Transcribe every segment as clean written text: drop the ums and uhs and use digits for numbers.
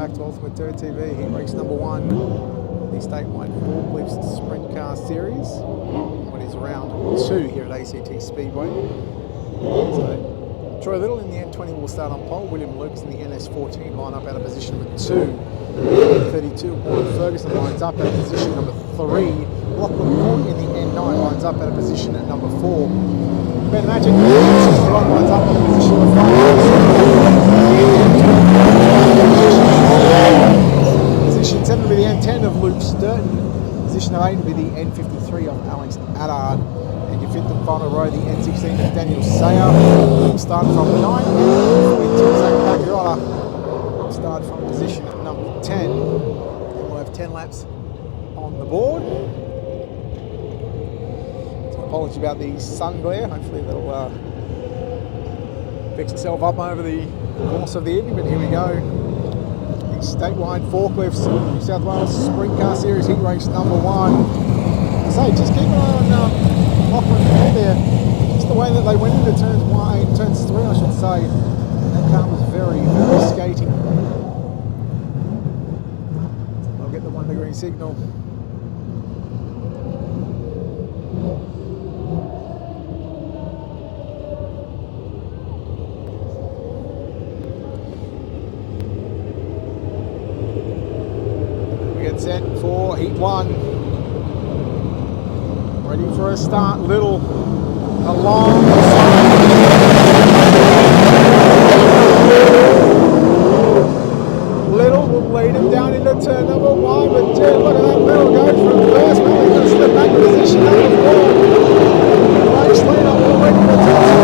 back to Ultimate Dirt TV. Heat race number 1, the statewide Forklift Sprintcar Series. What is round 2 here at ACT Speedway. So, Troy Little in the N20 will start on pole. William Lucas in the NS14 line up out of position number 2. 32, Warren Ferguson lines up out of position number 3. Lachlan Court in the N9 lines up out of position at number 4. Ben Magic lines up out of position number 5. Position 7 will be the N10 of Luke Sturton. Position 8 will be the N53 of Alex Addard. And your 5th and final row, the N16 of Daniel Sayer. Start from 9. Zach Pagliarola start from position at number 10. And we'll have 10 laps on the board. So apology about the sun glare. Hopefully that'll fix itself up over the course of the evening. But here we go. Statewide Forklifts, New South Wales Sprintcar Series heat race number 1. I say, just keep an eye on Lachlan there. Just the way that they went into turns 3, I should say. That car was very, very skating. I'll get the 1 degree signal. Set for heat 1. Ready for a start. Little along the side. Little will lead him down into turn number 1, but look at that. Little goes from first. Well, he's going to slip back to position number 4. Race leader already to turn.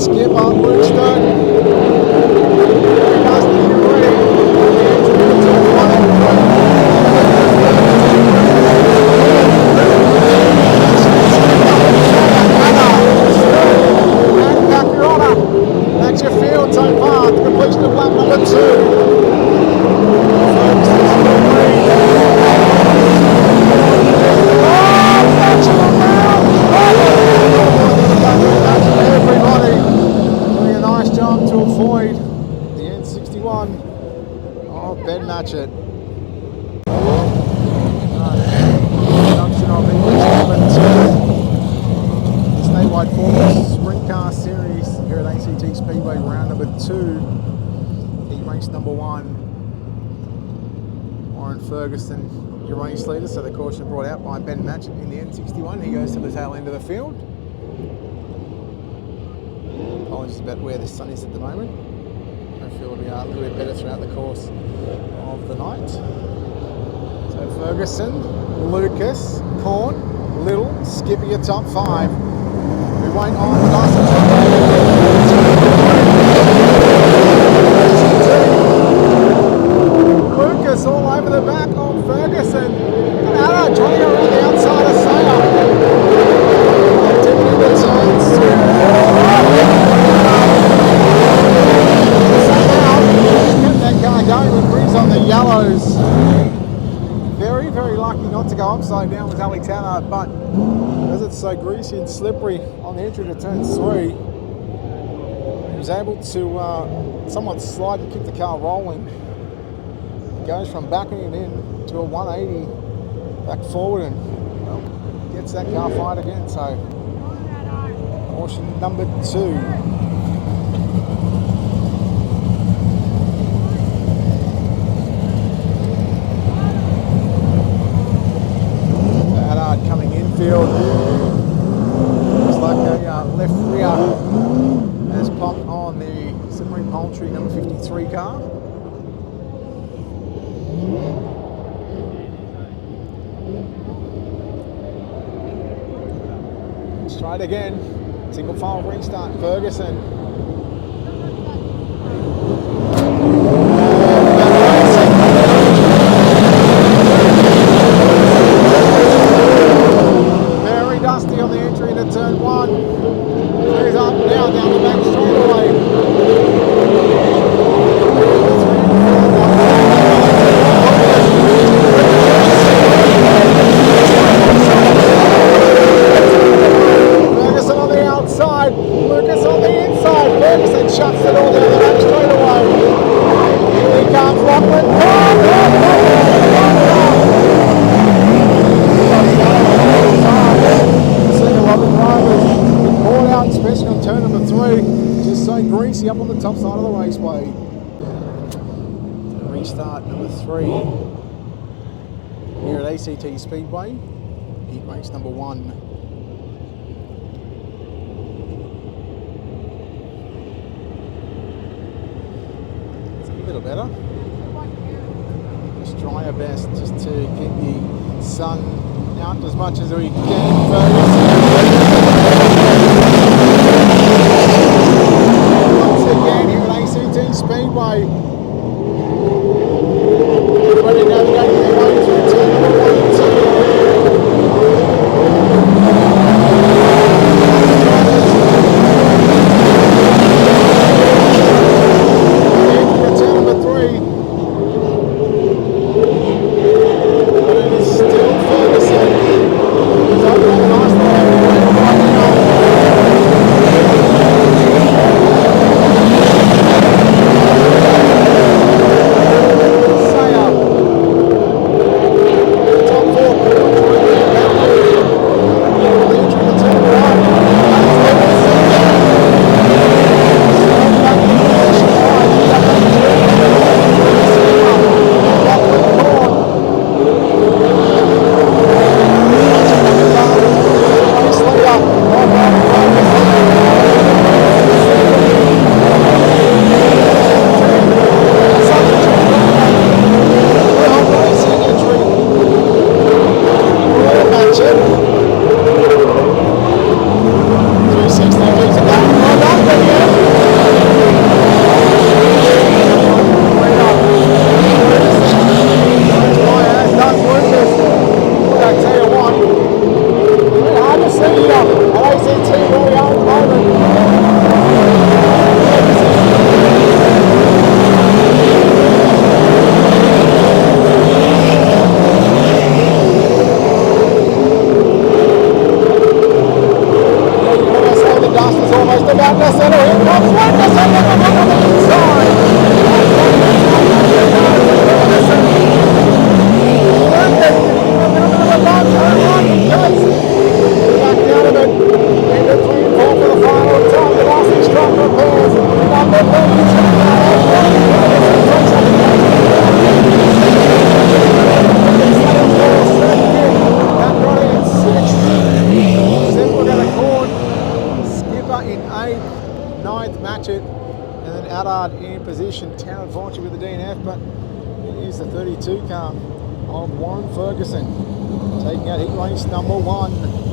Skip on Luke Sturton. That's your field so far. The completion of lap number 2. Everybody doing a nice job to avoid the N61 of Ben Matchett. Junction of English number 2. The statewide Forklift Sprintcar Series here at ACT Speedway round number 2. Heat race number 1. Warren Ferguson, your race leader, so the caution brought out by Ben Matchett in the N61. He goes to the tail end of the field. Apologies about where the sun is at the moment. Hopefully it'll be a little bit better throughout the course of the night. So Ferguson, Lucas, Corn, Little, Skippy your top 5. We wait on Dyson. Lucas all over the back of Ferguson. And Anna trying to go around the outside of Sayer. Taking into turns 2. Going with Breeze on the yellows. Very, very lucky not to go upside down with Alex Addard, but because it's so greasy and slippery on the entry to turn 3, he was able to somewhat slide and keep the car rolling. It goes from backing it in to a 180 back forward and gets that car fired again. So, caution number 2. Coming infield, looks like a left rear has popped on the Simmering Poultry number 53 car. Let's try it again. Single file restart. Ferguson. On the entry into turn 1. He's up now down the back straightaway. start number 3 here at ACT Speedway, heat race number 1. It's a little better. Just try our best just to keep the sun out as much as we can, folks. Once again here at ACT Speedway. Ready now to go to the way through turn number 1 and 2. And turn number 3. But it is still Ferguson. He's up there nice there. Right now. In position, 10 advantage with the DNF, but it is the 32 car of Warren Ferguson taking out heat race number 1.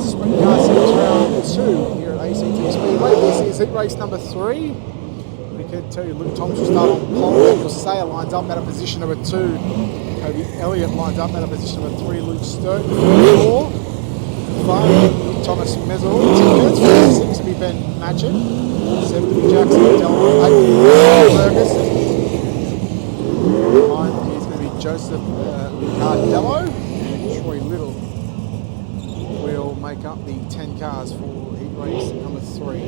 Sprintcar Series Round 2 here at ACT Speedway. This is heat race number 3. We can tell you Luke Thomas will start on pole. Daniel Sayer lines up at a position number 2. Cody Elliott lines up at a position number 3. Luke Sturton 4. 5. Luke Thomas Meserol. 6 to be Ben Matchett. 7 to be Jackson Delaware. 8 Ferguson. 9 is going to be Joseph Cardello. Troy Little will make up the 10 cars for heat race number 3.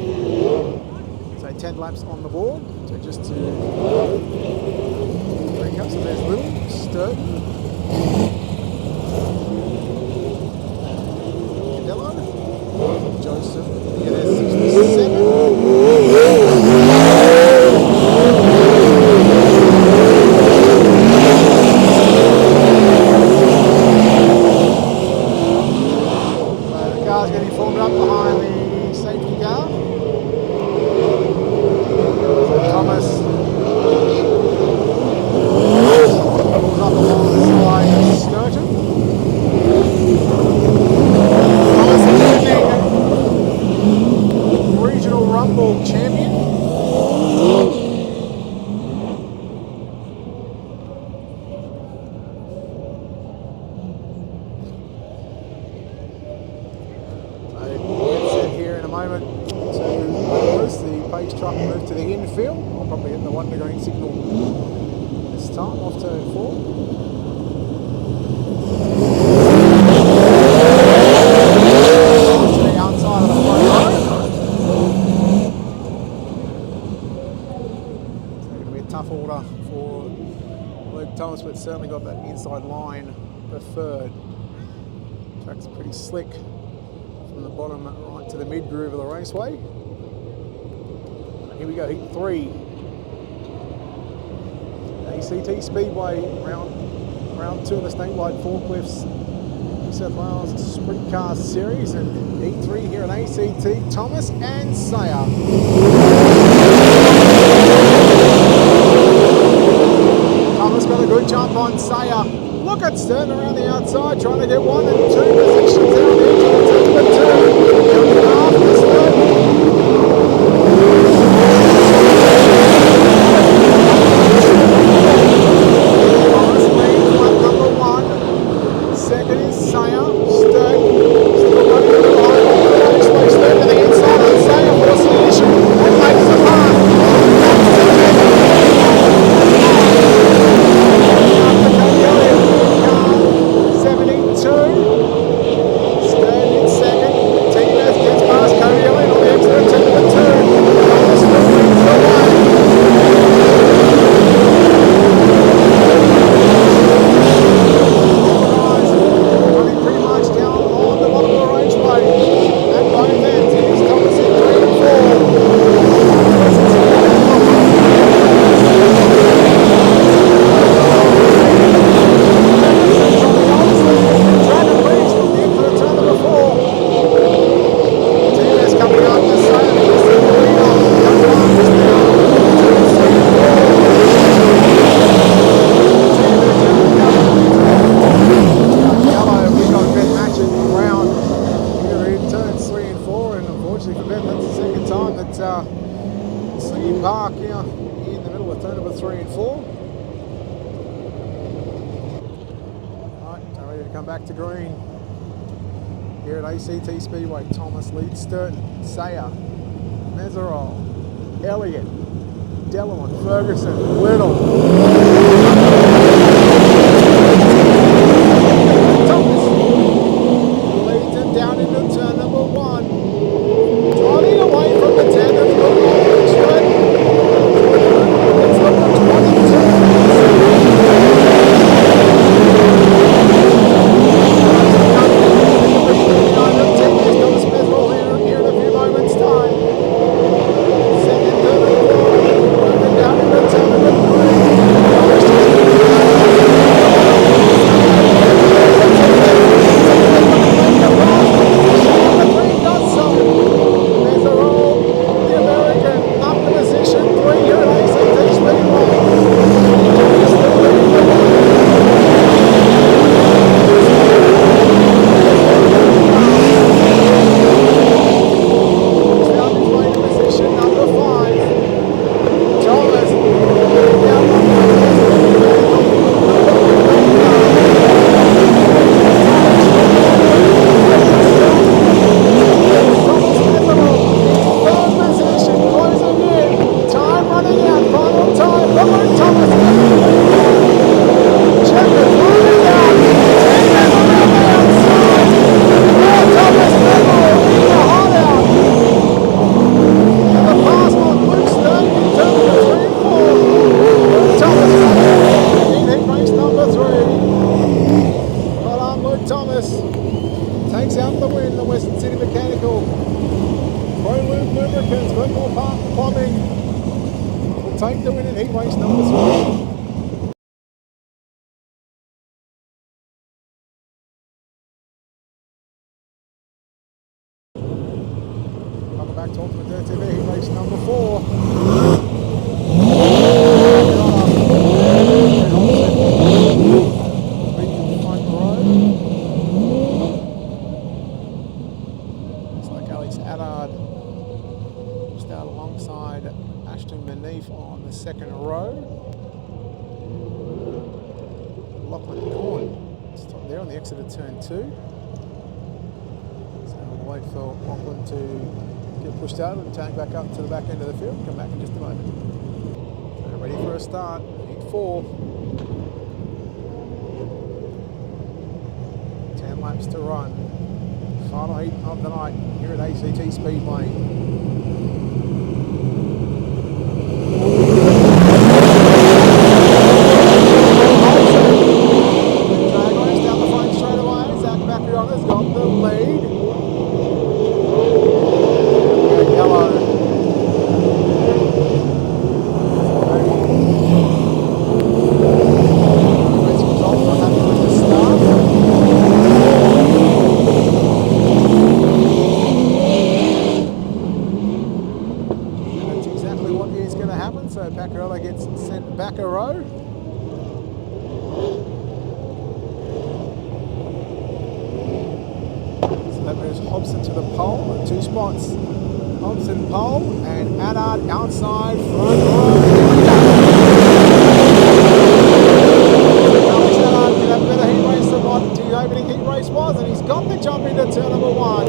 So 10 laps on the board. So just to bring up, so there's Little, Sturton, Cardello, Joseph, yeah, there's 67. Truck move to the infield. I'll probably hit the 1 green signal this time off turn 4. To the outside of the front row. It's going to be a tough order for Luke Thomas, but certainly got that inside line preferred. Track's pretty slick from the bottom right to the mid groove of the raceway. Here we go, heat 3. ACT Speedway round 2 of the statewide Forklifts New South Wales Sprintcar Series, and heat 3 here at ACT. Thomas and Sayer. Thomas got a good jump on Sayer. Look at Sturton around the outside, trying to get 1 and 2 positions out there. But 2 coming after Sturton. Park here in the middle of turn number 3 and 4. Right, so ready to come back to green here at ACT Speedway. Thomas leads Sturton, Sayer, Meserol, Elliott, Delaware, Ferguson, Little. Thomas leads him down into turn number 1. Driving away from the 10 of the win the Western City Mechanical. Pro Lube Lubricants, Glenmore Park Plumbing will take the win in heat race number 3. Welcome back to Ultimate Dirt TV, heat race number 4. On the second row, Lachlan Corn there on the exit of turn 2. So we'll wait for Lachlan to get pushed out and tank back up to the back end of the field. Come back in just a moment. So ready for a start, heat 4. 10 laps to run. Final heat of the night here at ACT Speedway. So Baccarella gets sent back a row. So that moves Hobson to the pole at 2 spots. Hobson pole and Adard outside front row. Alex Adard can have a better heat race than what the opening heat race was, and he's got the jump into turn number 1.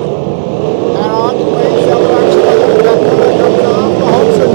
Adard leads the other action. Baccarella comes after Hobson.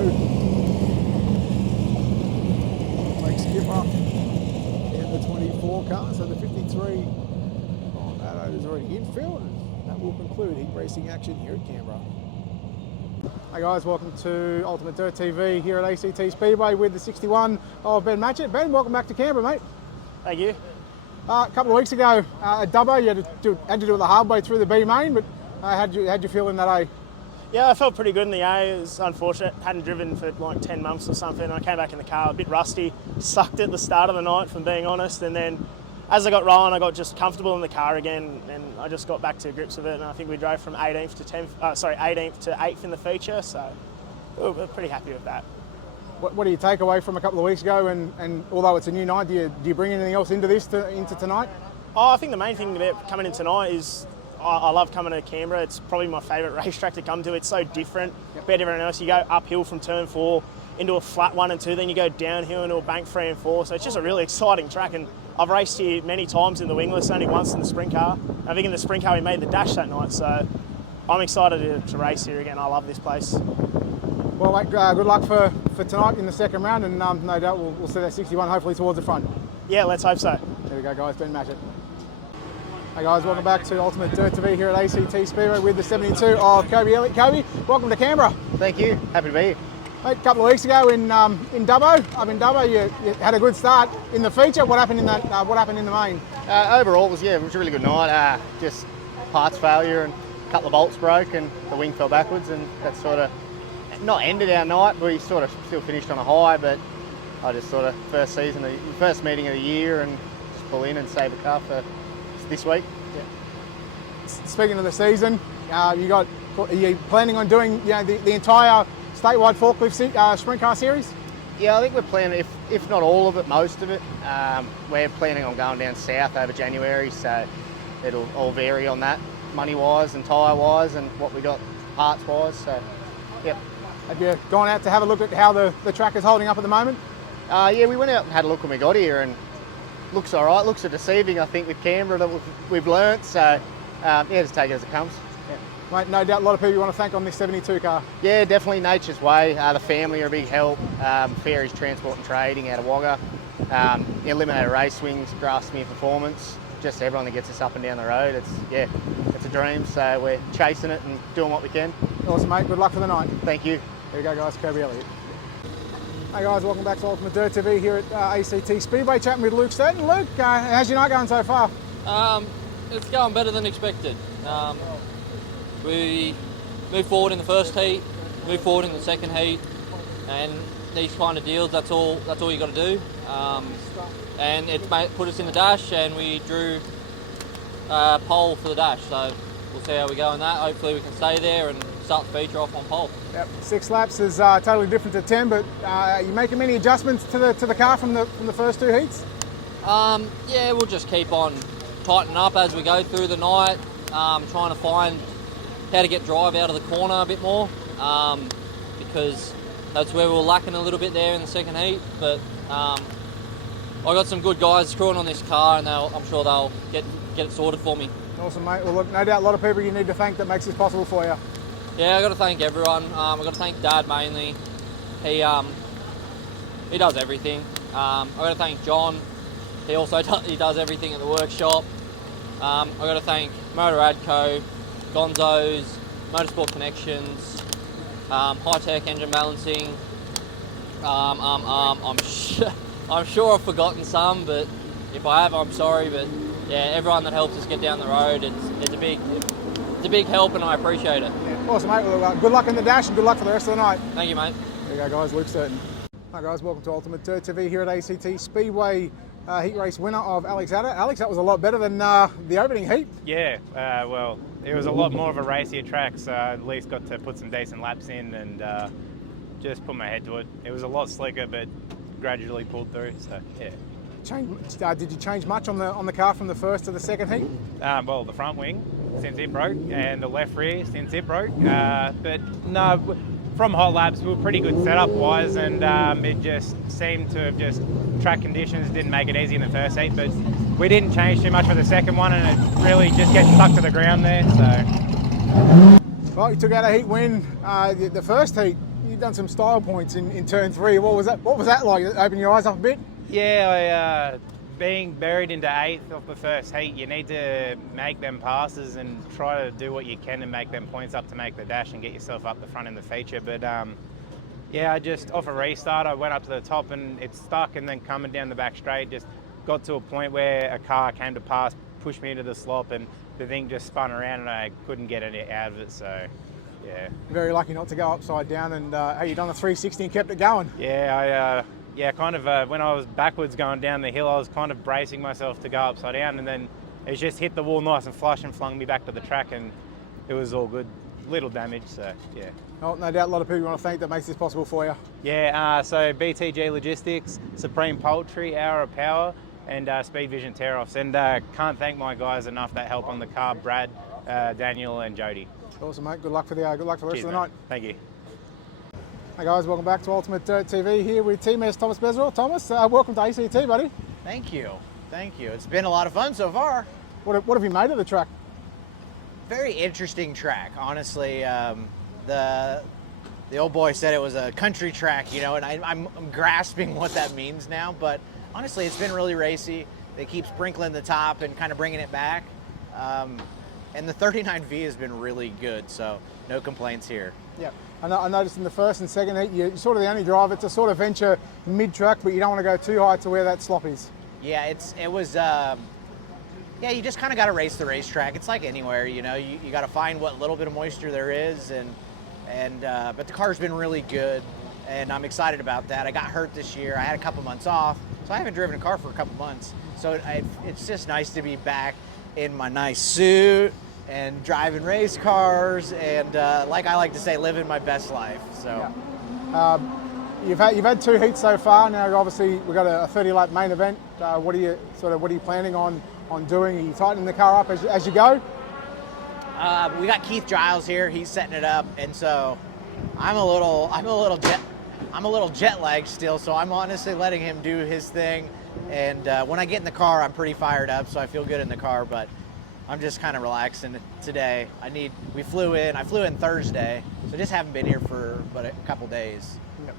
Blake Skipper in the 24 car, so the 53 on that is already infield, and that will conclude heat racing action here at Canberra. Hey guys, welcome to Ultimate Dirt TV here at ACT Speedway with the 61 of Ben Matchett. Ben, welcome back to Canberra, mate. Thank you. A couple of weeks ago at Dubbo, you had to do it the hard way through the B main, but how'd you feel in that A? Yeah, I felt pretty good in the A. It was unfortunate. Hadn't driven for like 10 months or something. I came back in the car a bit rusty. Sucked at the start of the night, from being honest. And then as I got rolling, I got just comfortable in the car again, and I just got back to grips with it. And I think we drove from 18th to 18th to 8th in the feature. So we're pretty happy with that. What do you take away from a couple of weeks ago? And although it's a new night, do you bring anything else into this into tonight? Oh, I think the main thing about coming in tonight is I love coming to Canberra. It's probably my favourite racetrack to come to. It's so different compared to everyone else. You go uphill from turn 4 into a flat 1 and 2, then you go downhill into a bank 3 and 4. So it's just a really exciting track. And I've raced here many times in the wingless, only once in the Sprintcar. I think in the Sprintcar we made the dash that night. So I'm excited to race here again. I love this place. Well, mate, good luck for tonight in the second round, and no doubt we'll see that 61 hopefully towards the front. Yeah, let's hope so. There we go, guys. Ben Matchett. Hey guys, welcome back to Ultimate Dirt TV here at ACT Speedway with the 72 of Kobe Elliott. Kobe, welcome to Canberra. Thank you. Happy to be here. Mate, a couple of weeks ago in Dubbo, you had a good start in the feature. What happened in that? What happened in the main? Overall, it was a really good night. Just parts failure and a couple of bolts broke, and the wing fell backwards, and that sort of not ended our night. We sort of still finished on a high, but I just sort of first meeting of the year, and just pull in and save a car for this week. Yeah. Speaking of the season, are you planning on doing the entire statewide forklift sprint car series? Yeah, I think we're planning, if not all of it, most of it. We're planning on going down south over January, so it'll all vary on that, money-wise and tyre-wise, and what we got parts-wise. So, yep. Have you gone out to have a look at how the track is holding up at the moment? Yeah, we went out and had a look when we got here, and looks all right. Looks deceiving, I think, with Canberra that we've learnt. So, yeah, just take it as it comes. Yeah. Mate, no doubt a lot of people you want to thank on this 72 car. Yeah, definitely Nature's Way. The family are a big help. Ferries Transport and Trading out of Wagga. Eliminator Race Swings, Grassmere Performance. Just everyone that gets us up and down the road. It's a dream. So we're chasing it and doing what we can. Awesome, mate. Good luck for the night. Thank you. There you go, guys. Kobe Elliott. Hey guys, welcome back to Ultimate Dirt TV here at ACT Speedway, chatting with Luke Stetton. Luke, how's your night going so far? It's going better than expected. We moved forward in the first heat, moved forward in the second heat, and these kind of deals, that's all you got to do. And it's put us in the dash, and we drew pole for the dash. So we'll see how we go in that. Hopefully we can stay there and start the feature off on pole. Yep. 6 laps is totally different to 10, but are you making any adjustments to the car from the first 2 heats? Yeah, we'll just keep on tightening up as we go through the night, trying to find how to get drive out of the corner a bit more, because that's where we were lacking a little bit there in the second heat. But I got some good guys screwing on this car, and I'm sure they'll get it sorted for me. Awesome, mate. Well, look, no doubt a lot of people you need to thank that makes this possible for you. Yeah, I got to thank everyone. I got to thank Dad mainly. He does everything. I got to thank John. He also does everything at the workshop. I got to thank Motor Adco, Gonzo's, Motorsport Connections, High Tech Engine Balancing. I'm sure I've forgotten some, but if I have, I'm sorry. But yeah, everyone that helps us get down the road, it's a big help, and I appreciate it. Yeah. Awesome, mate. Well, good luck in the dash, and good luck for the rest of the night. Thank you, mate. There you go, guys. Luke Stetton. Hi, guys. Welcome to Ultimate Dirt TV here at ACT Speedway. Heat race winner of Alex Adder. Alex, that was a lot better than the opening heat. Yeah, well, it was a lot more of a racier track, so I at least got to put some decent laps in and just put my head to it. It was a lot slicker, but gradually pulled through, so yeah. Did you change much on the car from the first to the second heat? Well, the front wing, since it broke, and the left rear, since it broke. But no, from hot laps, we were pretty good setup-wise, and it just seemed to have just track conditions didn't make it easy in the first heat, but we didn't change too much for the second one, and it really just gets stuck to the ground there. So, well, you took out a heat win the first heat. done some style points in turn 3. What was that like? Open your eyes up a bit? Yeah, being buried into 8th of the first heat, you need to make them passes and try to do what you can to make them points up to make the dash and get yourself up the front in the feature. But yeah, I just, off a restart, I went up to the top and it stuck, and then coming down the back straight, just got to a point where a car came to pass, pushed me into the slop, and the thing just spun around and I couldn't get it out of it, so yeah. Very lucky not to go upside down, and hey, you done the 360 and kept it going. Yeah, kind of when I was backwards going down the hill, I was kind of bracing myself to go upside down, and then it just hit the wall nice and flush and flung me back to the track, and it was all good. Little damage, so yeah. Oh, no doubt a lot of people you want to thank that makes this possible for you. Yeah, so BTG Logistics, Supreme Poultry, Hour of Power, and Speed Vision Tear-Offs. And can't thank my guys enough that help on the car, Brad, Daniel and Jody. Awesome, mate. Good luck for the rest Cheers, of the mate. night. Thank you. Hey guys, welcome back to Ultimate Dirt TV here with Team S Thomas Bezrel. Thomas, welcome to ACT, buddy. Thank you. It's been a lot of fun so far. What have you made of the track? Very interesting track, honestly. The old boy said it was a country track, you know, and I'm grasping what that means now. But honestly, it's been really racy. They keep sprinkling the top and kind of bringing it back. And the 39V has been really good, so no complaints here. Yeah, I noticed in the first and second heat, you're sort of the only driver to sort of venture mid-track, but you don't want to go too high to where that slop is. Yeah, yeah, you just kind of got to race the racetrack. It's like anywhere, you know, you got to find what little bit of moisture there is, but the car's been really good, and I'm excited about that. I got hurt this year. I had a couple months off, so I haven't driven a car for a couple months. So it's just nice to be back in my nice suit and driving race cars, and like I like to say, living my best life. So. Yeah. You've had 2 heats so far. Now, obviously, we've got a 30-lap main event. What are you planning on doing? Are you tightening the car up as you go? We got Keith Giles here. He's setting it up, and so I'm a little jet lagged still. So I'm honestly letting him do his thing. And when I get in the car, I'm pretty fired up, so I feel good in the car. But I'm just kind of relaxing today. I flew in Thursday, so just haven't been here for but a couple days. Yep.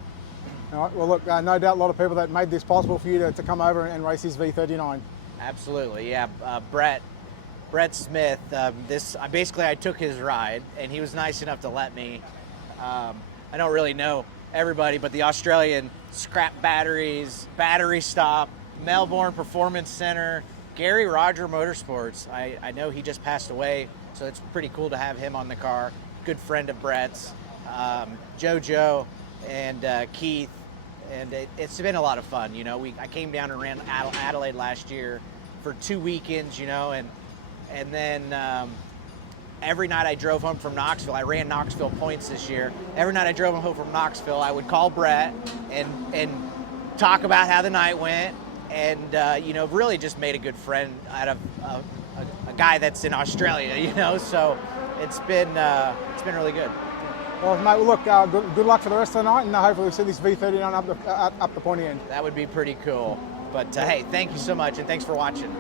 All right. Well, look, no doubt a lot of people that made this possible for you to come over and race his V39. Absolutely, yeah. Brett Smith. I took his ride, and he was nice enough to let me. I don't really know everybody, but the Australian Scrap Batteries, Battery Stop, Melbourne Performance Center, Gary Roger Motorsports. I know he just passed away, so it's pretty cool to have him on the car. Good friend of Brett's, JoJo, and Keith. And it's been a lot of fun, you know. I came down and ran Adelaide last year for 2 weekends, you know, and then every night I drove home from Knoxville. I ran Knoxville points this year. Every night I drove home from Knoxville, I would call Brett and talk about how the night went, and you know, really just made a good friend out of a guy that's in Australia, you know. So it's been really good. Well, mate, well, look, good luck for the rest of the night, and hopefully we'll see this V39 up the pointy end. That would be pretty cool. But hey, thank you so much, and thanks for watching.